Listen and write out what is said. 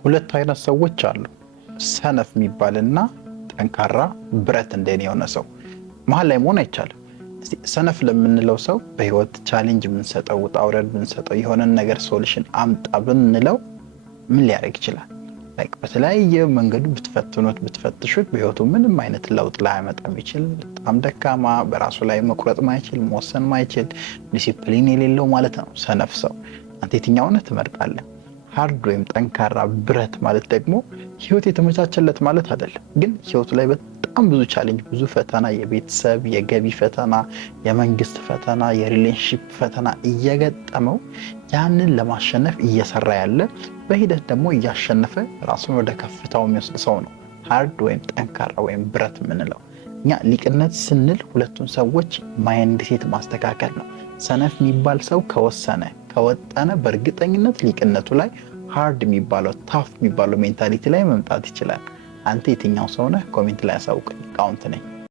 ሁለት አይነት ሰዎች አሉ። ሰነፍ የሚባልና ጠንካራ ብረት እንደኔ የሆነ ሰው መሀል ላይ መሆን አይቻልም። ሰነፍ ለምንለው ሰው በህይወት ቻሌንጅ ብንሰጠው ውጣ ውረድ ብንሰጠው የሆነን ነገር ሶሉሽን አምጣ ብንለው ምን ሊያደርግ ይችላል? ላይክ በተለያየ መንገዱ ብትፈትሹት በህይወቱ ምንም አይነት ለውጥ ላያመጣ የሚችል በጣም ደካማ፣ በራሱ ላይ መቁረጥ ማይችል፣ መወሰን ማይችል፣ ዲሲፕሊን የሌለው ማለት ነው ሰነፍ ሰው። አንተ የትኛውን ትመርጣለህ? ሃርድ ወይም ጠንካራ ብረት ማለት ደግሞ ህይወት የተመቻቸለት ማለት አይደለም፣ ግን ህይወቱ ላይ በጣም ብዙ ቻሌንጅ፣ ብዙ ፈተና፣ የቤተሰብ የገቢ ፈተና፣ የመንግስት ፈተና፣ የሪሌሽንሺፕ ፈተና እየገጠመው ያንን ለማሸነፍ እየሰራ ያለ በሂደት ደግሞ እያሸነፈ ራሱን ወደ ከፍታው የሚወስድ ሰው ነው ሃርድ ወይም ጠንካራ ወይም ብረት የምንለው። እኛ ሊቅነት ስንል ሁለቱን ሰዎች ማይንድ ሴት ማስተካከል ነው። ሰነፍ የሚባል ሰው ከወጠነ በእርግጠኝነት ሊቅነቱ ላይ ሃርድ የሚባለው ታፍ የሚባለው ሜንታሊቲ ላይ መምጣት ይችላል። አንተ የትኛው ሰው ነህ? ኮሜንት ላይ አሳውቀኝ። አካውንት ነኝ።